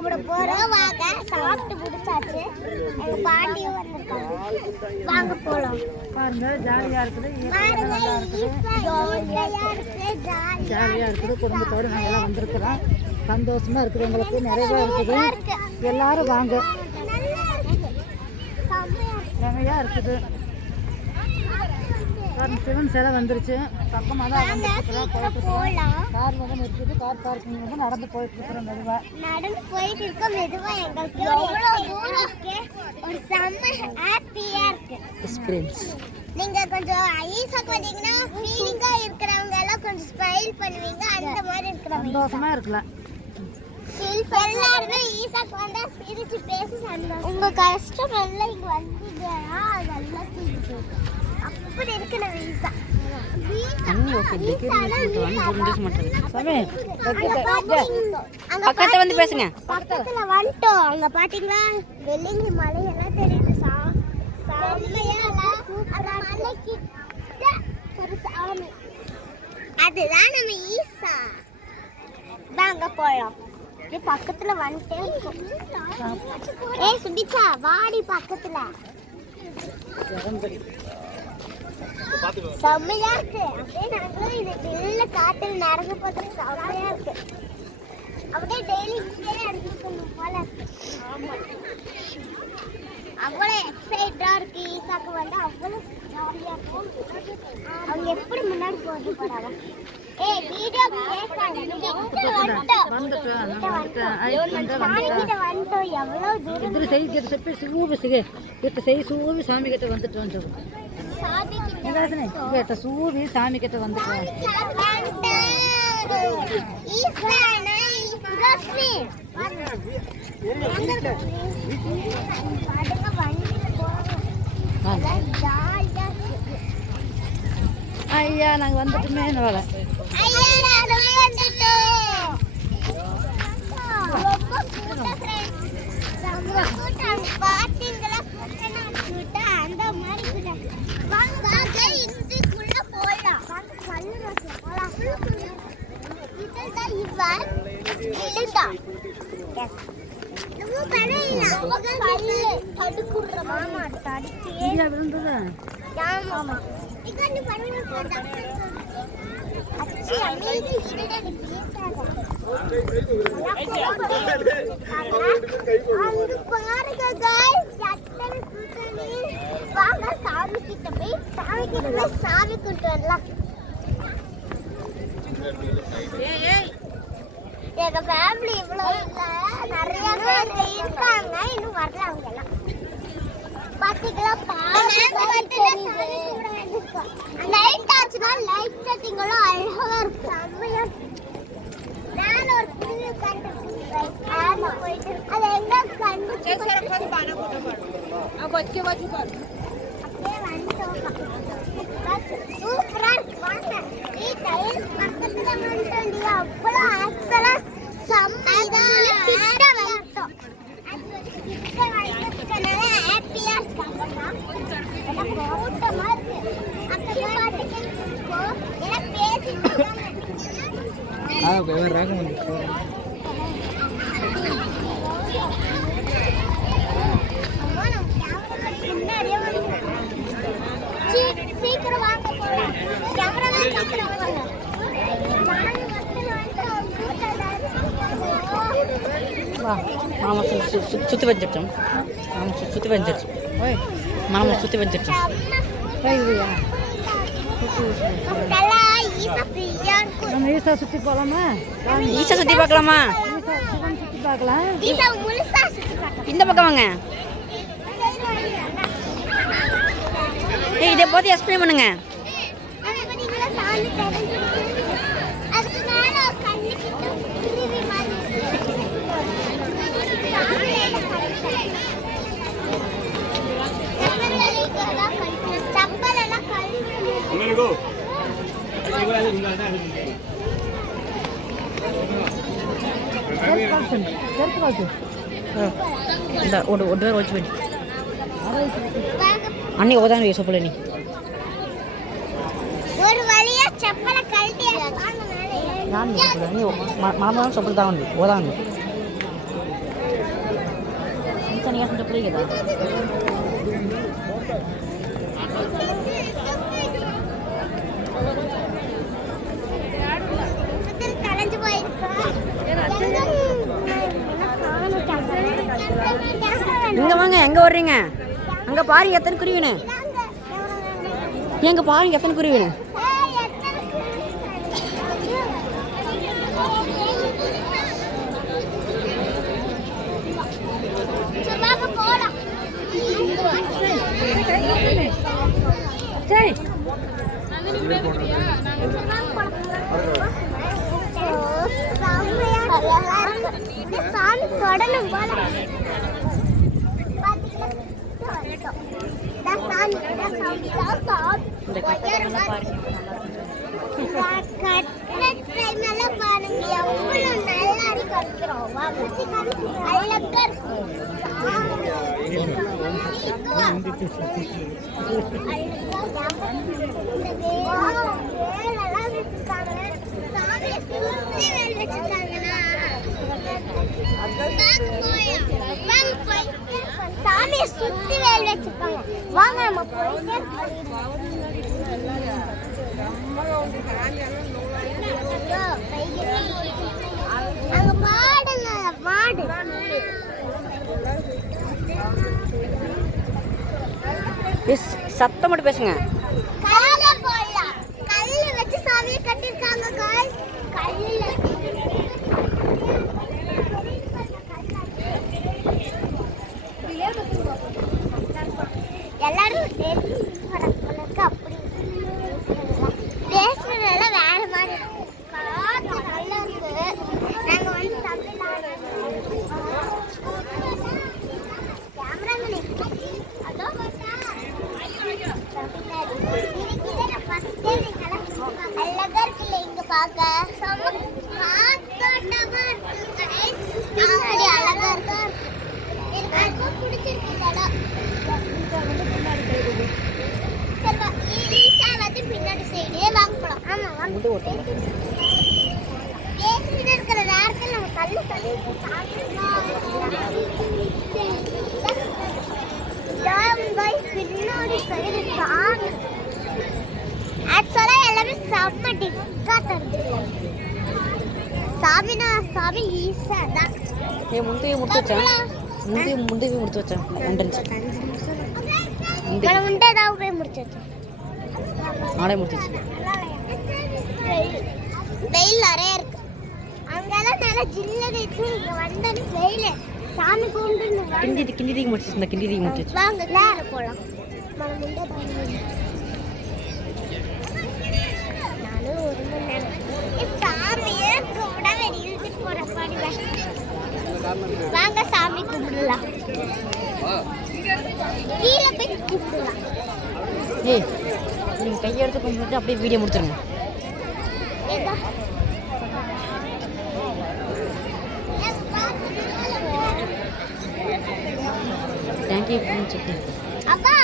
கூப்பிட போறோம். வாங்க, சாப்பிட்டு முடிச்சாச்சு. எங்க பாட்டியும் வந்திருக்காங்க. வாங்க போலாம். பாருங்க, ஜாலியா இருக்குது, ஜாலியா இருக்குது. குடும்பத்தோடு நாங்கெல்லாம் வந்திருக்கிறோம். சந்தோஷமா இருக்குது, எங்களுக்கு நிறைவா இருக்குது. எல்லாரும் வாங்க, நிறையா இருக்குது. சிவன் சிலை வந்துருச்சு. பக்கமாக தான் கார் வந்து இருக்குது. கார் பார்க்கிங் வந்து நடந்து போயிட்டு இருக்கிறோம். நடந்து போயிட்டு இருக்கோம் மெதுவா. எங்களுக்கு ஒரு செம்ம ஹாப்பியா இருக்கு எக்ஸ்பீரியன்ஸ். நீங்க கொஞ்சம் ஈசாக்கு வந்தீங்கன்னா ஃபீலிங்கா இருக்கிறவங்க எல்லாம் கொஞ்சம் ஸ்மைல் பண்ணுவீங்க. அந்த மாதிரி இருக்கிறவங்க சந்தோஷமா இருக்கலாம். எல்லாருமே ஈசாக்கு வந்தா சிரிச்சு பேசி சந்தோஷம். உங்க கஷ்டம் எல்லாம் இங்க வந்தீங்கன்னா நல்லா தீர்ந்து அப்படி இருக்கு. நம்ம ஈசா பக்கத்துல வந்து பேசுங்க. பக்கத்துல வந்துட்டோம். அங்க பாத்தீங்களா வெள்ளிங்கி மலை எல்லாம் தெரியுது. அதுதான் நம்ம ஈசா. வாங்க போலாம். பக்கத்துல வந்துட்டே சுபிச்சா வாடி பக்கத்துல செம்மையா இருக்கு. அப்படியே நாங்களும் இது வெள்ள காத்துல நடந்து போறது செம்மையா இருக்கு. அப்படியே டெய்லி இங்கே அடிக்கணும் போல இருக்கு. அவ்வளோ எக்ஸைட்டா இருக்கு. ஈசாக்கு வந்து அவ்வளோ ஜாலியா இருக்கும். அவங்க எப்படி முன்னாடி போறது போறாங்க. வீடியோ சாமி கிட்ட வந்துட்டோம். சூவி சாமி கிட்ட வந்துட்டோம். ஐயா நாங்க வந்துட்டுமே வேலை. சாமி கூட்டு வரலாம். எங்க ஃபேமிலி இவ்வளவு இல்ல, நிறைய பேர் இருக்காங்க, இன்னும் வரல. அவங்க எல்லாம் பாத்தீங்களா லைட் ஆச்சுன்னா லைட் செட்டிங்களும் அழகா இருக்கும். செம்மையா நான் ஒரு புது கண்டுபிடிச்சேன். அது எங்க கண்டுபிடிச்சேன் சூப்பரா இருக்கு. வாங்க டைல்ஸ் பக்கத்துல வந்துட்டோம். அவ்வளோ ஆக்சுவலா செம்மையா கிட்ட வந்துட்டோம். கிட்ட வந்துட்டனால ஹாப்பியா இருக்காங்க. கூட்டமா இருக்கு. அப்படியே பாத்துக்கோ எல்லாம் பேசிட்டு சீக்கிரம் வாங்க போலாம். கேமரா சீக்கிரம் வாங்க. மாமா சுத்தி வந்துட்டோம். சுத்தி வந்துடுச்சு. மாமா சுத்தி வந்துடுச்சு. நம்ம ஈசா சுத்தி போலாமா? ஈசா சுத்தி பார்க்கலாமா? சுத்தி பார்க்கலாம். இந்த பக்கம் வாங்க. இதை பத்தி எக்ஸ்பிளைன் பண்ணுங்க. అన్నీ ఓదాను వేసోపలేని చెప్పులు తాగండి ఓదాను நீ சொல்லிட்டு புரியுதா? கலைஞ்சு போயிருக்கா. இங்க வாங்க, எங்க வர்றீங்க? அங்க பாருங்க எத்தனை குருவினு. எங்க பாருங்க எத்தனை குருவினு. சரி சாமி தொடணும் போல. பாருங்க எவ்வளவு நல்லா இருக்கிறோம். அழகா சாமியை சுத்தி வேல் வச்சிருக்காங்க. வாங்க நம்ம போயிட்டு அங்க மாடுங்க, மாடு. சத்தம் மட்டும் பேசுங்க. கல்ல போடலாம். கல்ல வச்சு சாமியை கட்டிருக்காங்க गाइस. கல்லுல எல்லாரும் வரக்கு அப்படி பேசுறதுல வேற மாதிரி காத்து நல்லா இருக்கு. நாங்க வந்து தமிழ்நாடு கேமராமேன் அதோ அழகா இருக்குல்ல இங்க பாக்க. காத்தோட்டமா இருக்கு. அழகா இருக்கா. எனக்கு பிடிச்சிருக்கு இடம். ஈசா வந்து பின்னாடி சைடு வாங்க போலாம். ஆமா வாங்க. பேசிட்டு இருக்கிற நேரத்தில் நம்ம கல்லு தள்ளி பின்னாடி சைடு ஆக்சுவலா எல்லாமே செம்ம டிக்கா தருது. சாமி ஈசா தான். முந்தைய முடிச்சு வச்சேன். முந்தைய முடிச்சு வச்சேன். என்ட்ரன்ஸ் முண்டை தான் போய் முடிச்சிருச்சு. நாளே முடிச்சிச்சு. வெயில் நிறைய இருக்கு. அங்கெல்லாம் நல்லா ஜில்லுன்னு இருக்கு. இங்க வந்தது வெயில். சாமி கும்பிட்டு கிண்டி முடிச்சிச்சு. இந்த கிண்டி முடிச்சிச்சு. வாங்க நேர போலாம். நானும் ஒரு மணி நேரம் சாமியை கூட வெளியிட்டு போற பாடி. வாங்க சாமி கும்பிடலாம். கீழே போய் கும்பிடலாம். ஏய், நீங்க கையை எடுத்து கும்பிட்டு அப்படியே வீடியோ முடிச்சிருங்க. தேங்க்யூ. அப்பா